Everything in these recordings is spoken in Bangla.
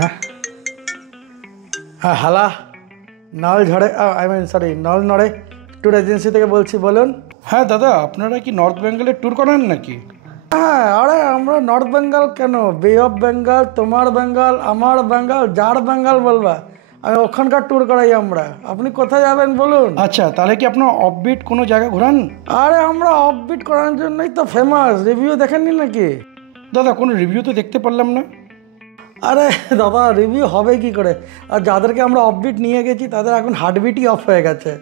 হ্যাঁ হ্যাঁ হালা নল ঝড়ে সরি নল নড়ে ট্যুর এজেন্সি থেকে বলছি, বলুন। হ্যাঁ দাদা, আপনারা কি নর্থ বেঙ্গলের ট্যুর করান নাকি? হ্যাঁ, আরে আমরা নর্থ বেঙ্গল কেন, বে অফ বেঙ্গল, তোমার বেঙ্গল, আমার বেঙ্গল, যার বেঙ্গল বলবা, আমি ওখানকার ট্যুর করাই আমরা। আপনি কোথায় যাবেন বলুন? আচ্ছা, তাহলে কি আপনার অফবিট কোনো জায়গা ঘোরান? আরে আমরা অফবিট করার জন্যই তো ফেমাস। রিভিউ দেখেননি নাকি? দাদা, কোনো রিভিউ তো দেখতে পারলাম না। আরে দাদা, রিভিউ হবে কি করে? আর যাদেরকে আমরা অফবিট নিয়ে গেছি তাদের এখন হার্টবিটই অফ হয়ে গেছে।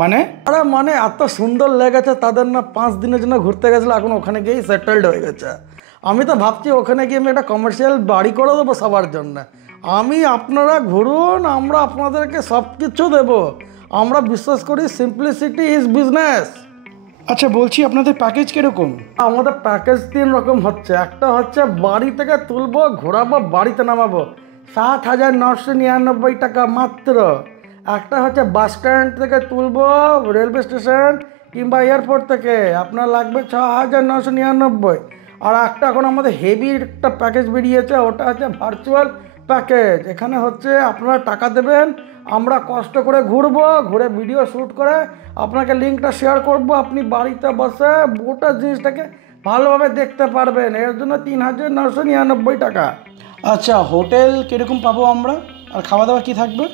মানে? আরে মানে এত সুন্দর লেগেছে তাদের, না 5 দিনের জন্য ঘুরতে গেছিলো, এখন ওখানে গিয়েই সেটেলড হয়ে গেছে। আমি তো ভাবছি ওখানে গিয়ে আমি একটা কমার্শিয়াল বাড়ি করে দেবো সবার জন্য। আপনারা ঘুরুন, আমরা আপনাদেরকে সব কিছু দেবো। আমরা বিশ্বাস করি সিম্পলিসিটি ইজ বিজনেস। আচ্ছা, বলছি আপনাদের প্যাকেজ কীরকম? আমাদের প্যাকেজ 3 রকম হচ্ছে। একটা হচ্ছে বাড়ি থেকে তুলবো, ঘোরাবো, বাড়িতে নামাবো, 7,999 টাকা মাত্র। একটা হচ্ছে বাস স্ট্যান্ড থেকে তুলবো, রেলওয়ে স্টেশন কিংবা এয়ারপোর্ট থেকে, আপনার লাগবে 6,999। আর একটা এখন আমাদের হেভি একটা প্যাকেজ বেরিয়েছে, ওটা হচ্ছে ভার্চুয়াল প্যাকেজ। এখানে হচ্ছে আপনারা টাকা দেবেন, আমরা কষ্ট করে ঘুরবো, ঘুরে ভিডিও শ্যুট করে আপনাকে লিঙ্কটা শেয়ার করব, আপনি বাড়িতে বসে গোটা জিনিসটাকে ভালোভাবে দেখতে পারবেন। এর জন্য 3,999 টাকা। আচ্ছা, হোটেল কীরকম পাবো আমরা, আর খাওয়া দাওয়া কী থাকবে?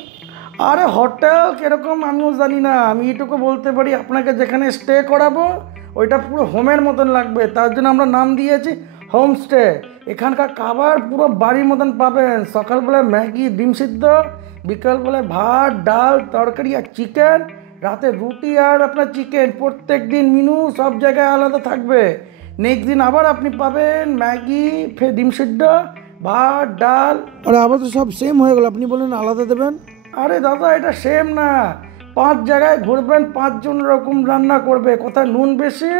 আরে হোটেল কীরকম আমিও জানি না, আমি এটুকু বলতে পারি আপনাকে যেখানে স্টে করাবো ওইটা পুরো হোমের মতন লাগবে, তার জন্য আমরা নাম দিয়েছি হোমস্টে। এখানকার খাবার পুরো বাড়ির মতন পাবেন। সকালবেলায় ম্যাগি ডিম সিদ্ধ, বিকালবেলায় ভাত ডাল তরকারি আর চিকেন, রাতে রুটি আর আপনার চিকেন। প্রত্যেক দিন মেনু সব জায়গায় আলাদা থাকবে। নেক্সট দিন আবার আপনি পাবেন ম্যাগি, ফের ডিম সিদ্ধ, ভাত ডাল। আরে আবার তো সব সেম হয়ে গেল, আপনি বলেন আলাদা দেবেন। আরে দাদা, এটা সেম না। 5 জায়গায় ঘুরবেন, 5 জন রকম রান্না করবে। কোথায় নুন বেশি,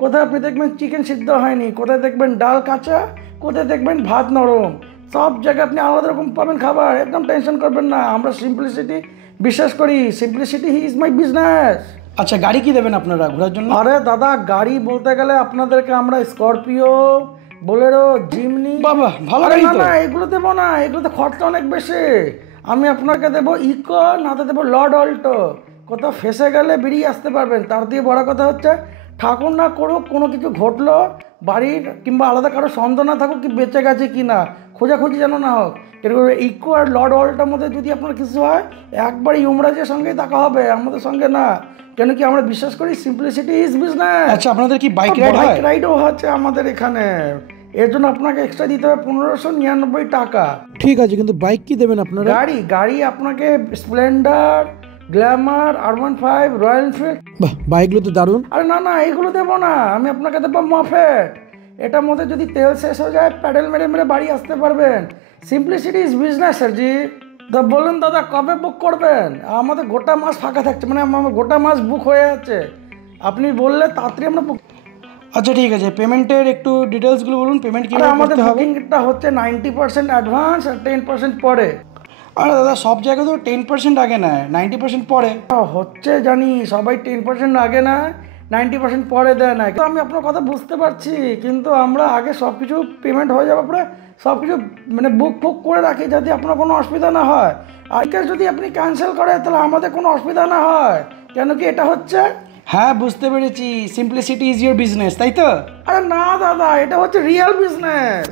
কোথায় আপনি দেখবেন চিকেন সিদ্ধ হয়নি, কোথায় দেখবেন ডাল কাঁচা, কোথায় দেখবেন ভাত নরম। সব জায়গায় আপনি আলাদা রকম পাবেন খাবার। একদম টেনশন করবেন না, আমরা সিম্পলিসিটি বিশ্বাস করি। Simplicity is my business. আচ্ছা, গাড়ি কি দেবেন আপনারা ঘোরার জন্য? আরে দাদা, গাড়ি বলতে গেলে আপনাদেরকে আমরা স্করপিও, বোলেরো, জিমনি। বাবা, ভালো গাড়ি তো। না, এগুলো দেবো না, এগুলোতে খরচা অনেক বেশি। আমি আপনাকে দেবো ইকো, নাতে দেবো লর্ড অল্টো। কোথাও ফেসে গেলে বেরিয়ে আসতে পারবেন। তার দিয়ে বড় কথা হচ্ছে, ঠাকুর না করুক, কোনো কিছু ঘটলো বাড়ির কিংবা আলাদা কারো সন্দেহ না থাকুক কি বেঁচে গেছে কি না, খোঁজাখুঁজি যেন না হোক। এরকম ইকো আর লর্ড অল্টোর মধ্যে যদি আপনার কিছু হয়, একবার ইউমরাজের সঙ্গেই দেখা হবে, আমাদের সঙ্গে না। কেন কি আমরা বিশ্বাস করি সিম্পলিসিটি ইজ বিজনেস। আচ্ছা, আপনাদের কি বাইক রাইড হয়? বাইক রাইডও হচ্ছে আমাদের এখানে। এর জন্য আপনাকে এক্সট্রা দিতে হবে 1,599 টাকা। ঠিক আছে, কিন্তু বাইক কি দেবেন আপনারা? গাড়ি আপনাকে Splendor, Glamour, R15, royal Enfield. বাহ, বাইকগুলো তো দারুণ। আরে না, এগুলো দেবো না, আমি আপনাকে দেবো মফেট। এটার মধ্যে যদি তেল শেষ হয়ে যায়, প্যাডেল মেরে মেরে বাড়ি আসতে পারবেন। সিম্পলিসিটি ইজ বিজনেস স্যারজি। তা বলুন দাদা, কবে বুক করবেন? আমাদের গোটা মাস ফাঁকা থাকছে, মানে আমার গোটা মাস বুক হয়ে যাচ্ছে। আপনি বললে তাড়াতাড়ি আমরা বুক। আচ্ছা ঠিক আছে, পেমেন্টের একটু ডিটেলসগুলো বলুন। পেমেন্ট কি আমাদের বুকিংটা হচ্ছে 90% অ্যাডভান্স আর 10% পরে। আরে দাদা, সব জায়গায় তো 10% আগে নেয়, 90% পরে হচ্ছে জানি। সবাই 10% আগে নেয়, 90% পরে দেয় না। তো আমি আপনার কথা বুঝতে পারছি, কিন্তু আমরা আগে সব কিছু পেমেন্ট হয়ে যাওয়ার পরে সব কিছু মানে বুক করে রাখি, যাতে আপনার কোনো অসুবিধা না হয়। আর যদি আপনি ক্যান্সেল করেন তাহলে আমাদের কোনো অসুবিধা না হয়। কেন কি এটা হচ্ছে। হ্যাঁ, বুঝতে পেরেছি, সিম্পলিসিটি ইজ ইয়োর বিজনেস, তাই তো? আরে না দাদা, এটা হচ্ছে রিয়েল বিজনেস।